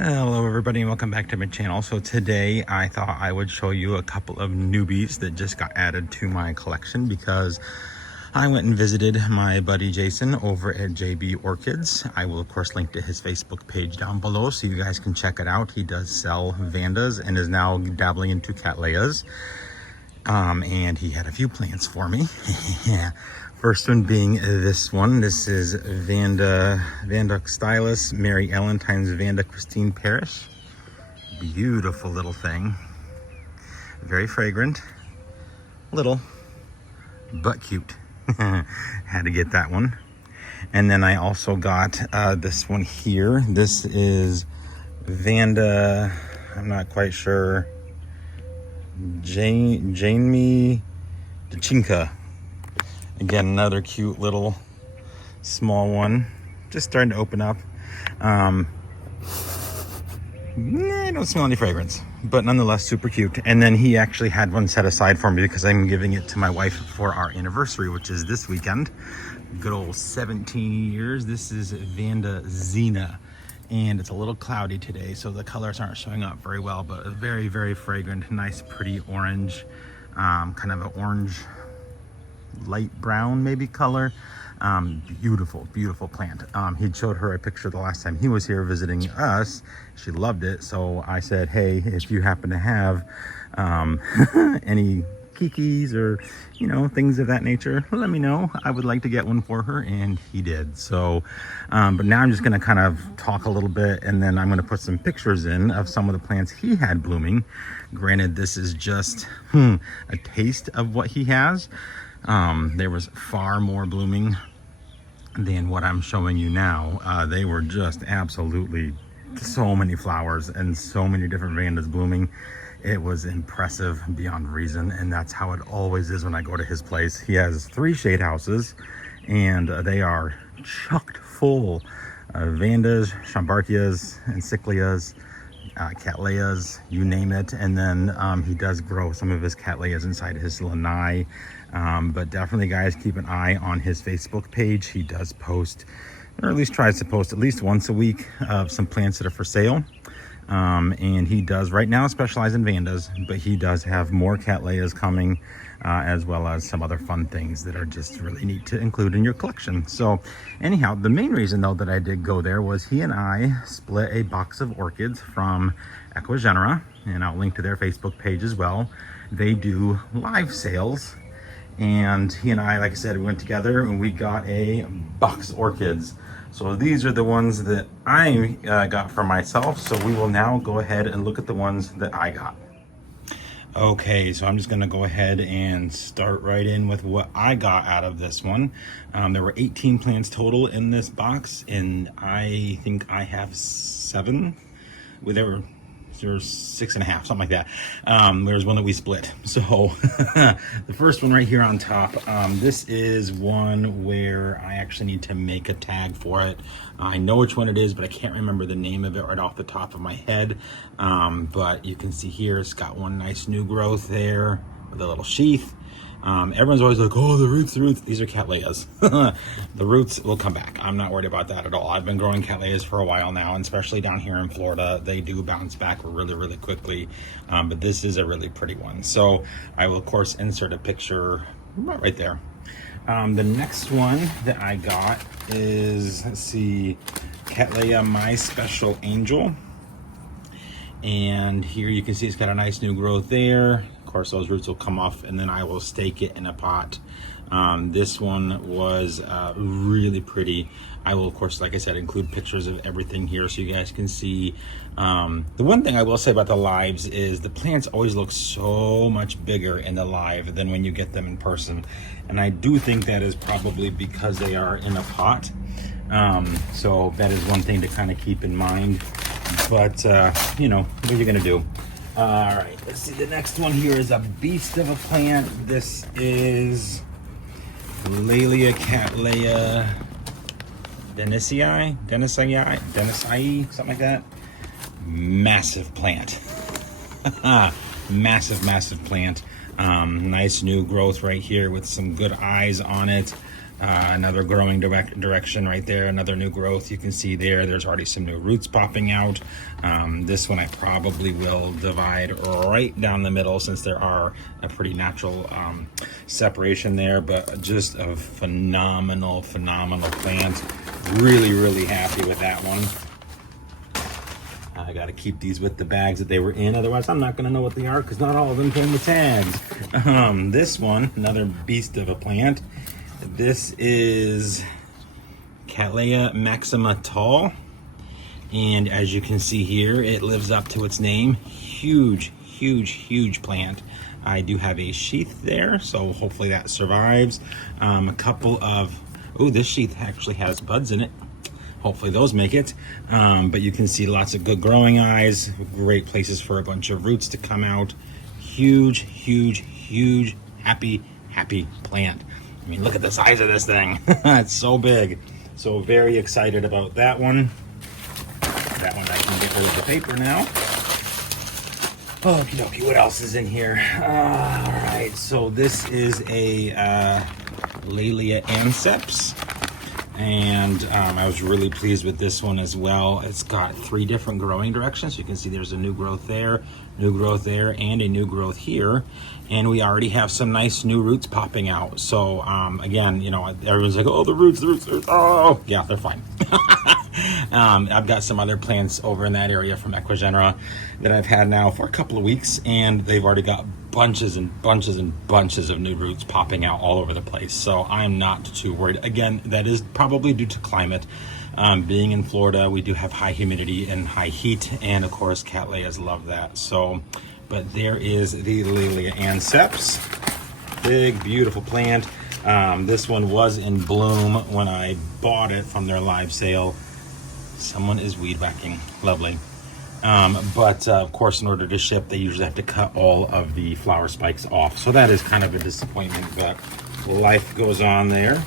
Hello everybody and welcome back to my channel. So today I thought I would show you a couple of newbies that just got added to my collection because I went and visited my buddy Jason over at JB Orchids. I will of course link to his Facebook page down below so you guys can check it out. He does sell Vandas and is now dabbling into Cattleyas. And he had a few plants for me. First one being this one. This is Vanda Stylus, Mary Ellen times Vanda Christine Parrish. Beautiful little thing. Very fragrant. Little, but cute. Had to get that one. And then I also got this one here. This is Vanda, I'm not quite sure, Jamie Dachinka. Again, another cute little small one. Just starting to open up. I don't smell any fragrance, but nonetheless super cute. And then he actually had one set aside for me because I'm giving it to my wife for our anniversary, which is this weekend. Good old 17 years. This is Vanda Xena. And it's a little cloudy today, so the colors aren't showing up very well, but a very, very fragrant, nice, pretty orange, kind of an orange, light brown maybe color. Beautiful plant. He showed her a picture the last time he was here visiting us. She loved it, so I said, hey, if you happen to have any kikis or things of that nature, let me know. I would like to get one for her, and he did. So but now I'm just going to kind of talk a little bit, and then I'm going to put some pictures in of some of the plants he had blooming. Granted, this is just a taste of what he has. There was far more blooming than what I'm showing you now. They were just absolutely so many flowers and so many different Vandas blooming. It was impressive beyond reason, and that's how it always is when I go to his place. He has 3 shade houses, and they are chocked full of Vandas, Chambartias, Encyclias, Cattleyas, you name it. And then he does grow some of his Cattleyas inside his lanai. But definitely, guys, keep an eye on his Facebook page. He does post, or at least tries to post at least once a week, of some plants that are for sale. And he does right now specialize in Vandas, but he does have more Cattleyas coming, as well as some other fun things that are just really neat to include in your collection. So anyhow, the main reason though that I did go there was he and I split a box of orchids from Ecuagenera, and I'll link to their Facebook page as well. They do live sales, and he and I, like I said, we went together and we got a box of orchids. So these are the ones that I got for myself. So we will now go ahead and look at the ones that I got. Okay, so I'm just gonna go ahead and start right in with what I got out of this one. There were 18 plants total in this box, and I think I have 7. There was 6.5, something like that. There's one that we split. So the first one right here on top, this is one where I actually need to make a tag for it. I know which one it is, but I can't remember the name of it right off the top of my head. But you can see here, it's got one nice new growth there with a little sheath. Everyone's always like, oh, the roots. These are Cattleyas. The roots will come back. I'm not worried about that at all. I've been growing Cattleyas for a while now, and especially down here in Florida, they do bounce back really quickly. But this is a really pretty one. So I will, of course, insert a picture right there. The next one that I got is, let's see, Cattleya My Special Angel. And here you can see it's got a nice new growth there. Of course, those roots will come off, and then I will stake it in a pot. This one was really pretty. I will, of course, like I said, include pictures of everything here so you guys can see. The one thing I will say about the lives is the plants always look so much bigger in the live than when you get them in person. And I do think that is probably because they are in a pot. So that is one thing to kind of keep in mind. But, what are you gonna do? All right, let's see. The next one here is a beast of a plant. This is Laelia Cattleya Denisii, something like that. Massive plant. Massive plant. Nice new growth right here with some good eyes on it. Another growing direction right there, another new growth. You can see there's already some new roots popping out. This one I probably will divide right down the middle, since there are a pretty natural separation there, but just a phenomenal plant. Really happy with that one. I got to keep these with the bags that they were in, otherwise I'm not going to know what they are, because not all of them came with tags. This one, another beast of a plant. This is Cattleya maxima tall, and as you can see here, it lives up to its name. Huge plant. I do have a sheath there, so hopefully that survives. A couple of, this sheath actually has buds in it. Hopefully those make it. But you can see lots of good growing eyes, great places for a bunch of roots to come out. Huge happy plant. I mean, look at the size of this thing. It's so big. So very excited about that one. That one I can get rid of the paper now. Okie dokie, what else is in here? All right, so this is a Laelia anceps. And I was really pleased with this one as well. It's got 3 different growing directions. You can see there's a new growth there, and a new growth here. And we already have some nice new roots popping out. So again, you know, everyone's like, oh, the roots. Oh, yeah, they're fine. I've got some other plants over in that area from Ecuagenera that I've had now for a couple of weeks, and they've already got bunches of new roots popping out all over the place. So I'm not too worried. Again, that is probably due to climate. Being in Florida, we do have high humidity and high heat, and of course Cattleyas love that. So, but there is the Laelia anceps. Big, beautiful plant. This one was in bloom when I bought it from their live sale. Someone is weed whacking. Lovely. But of course, in order to ship, they usually have to cut all of the flower spikes off. So that is kind of a disappointment, but life goes on there.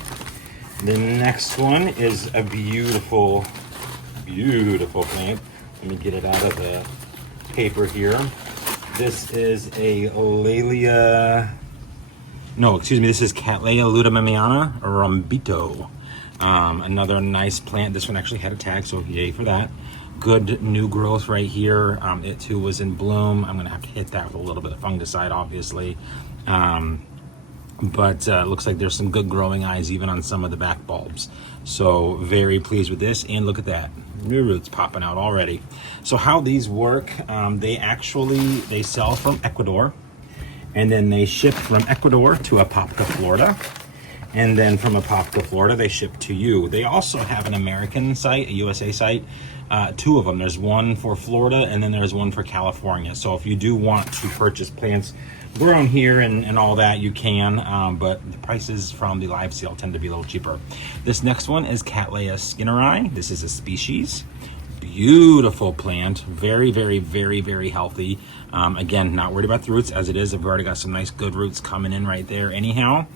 The next one is a beautiful plant. Let me get it out of the paper here. This is a Laelia, this is Cattleya luteoliniana rhombito. Another nice plant. This one actually had a tag, so yay for that. Good new growth right here. It too was in bloom. I'm gonna have to hit that with a little bit of fungicide, obviously. But looks like there's some good growing eyes even on some of the back bulbs. So very pleased with this, and look at that, new roots popping out already. So how these work, they sell from Ecuador, and then they ship from Ecuador to Apopka, Florida. And then from Apopka, Florida, they ship to you. They also have an American site, a USA site, 2 of them. There's one for Florida, and then there's one for California. So if you do want to purchase plants grown here and all that, you can, but the prices from the live sale tend to be a little cheaper. This next one is Cattleya skinneri. This is a species. Beautiful plant, very healthy. Again, not worried about the roots as it is. I've already got some nice good roots coming in right there anyhow,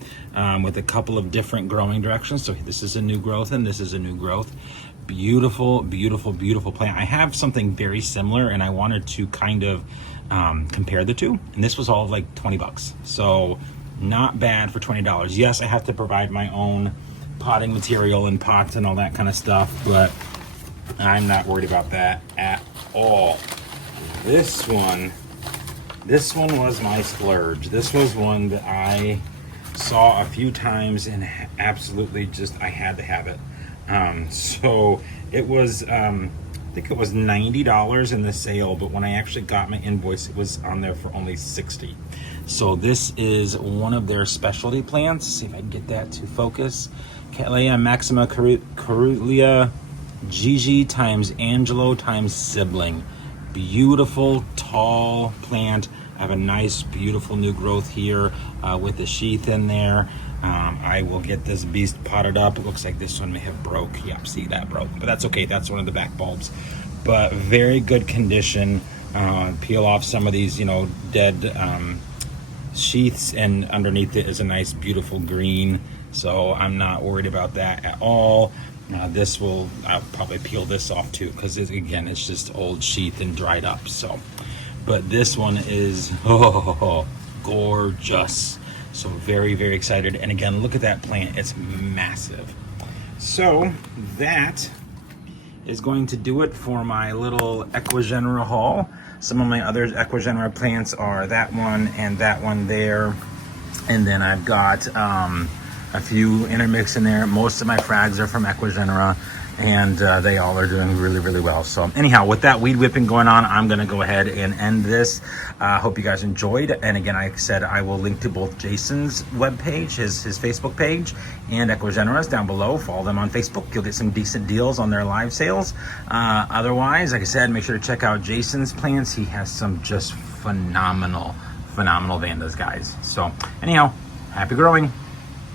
with a couple of different growing directions. So this is a new growth and this is a new growth. Beautiful plant. I have something very similar, and I wanted to kind of compare the two, and this was all like 20 bucks. So not bad for $20. Yes, I have to provide my own potting material and pots and all that kind of stuff, but I'm not worried about that at all. This one was my splurge. This was one that I saw a few times and absolutely just, I had to have it. So it was, I think it was $90 in the sale, but when I actually got my invoice, it was on there for only $60. So this is one of their specialty plants. See if I can get that to focus. Cattleya maxima caerulea Gigi times Angelo times sibling. Beautiful tall plant. I have a nice beautiful new growth here with the sheath in there. I will get this beast potted up. It looks like this one may have broke. Yep, see that broke, but that's okay. That's one of the back bulbs, but very good condition. Peel off some of these, dead sheaths, and underneath it is a nice beautiful green. So I'm not worried about that at all. I'll probably peel this off too, because again, it's just old sheath and dried up. So, but this one is gorgeous. So very, very excited. And again, look at that plant. It's massive. So that is going to do it for my little Ecuagenera haul. Some of my other Ecuagenera plants are that one and that one there. And then I've got a few intermix in there. Most of my frags are from Ecuagenera, and they all are doing really, really well. So anyhow, with that weed whipping going on, I'm gonna go ahead and end this. Hope you guys enjoyed. And again, like I said, I will link to both Jason's webpage, his Facebook page, and Ecuagenera's down below. Follow them on Facebook. You'll get some decent deals on their live sales. Otherwise, like I said, make sure to check out Jason's plants. He has some just phenomenal Vandas, guys. So anyhow, happy growing.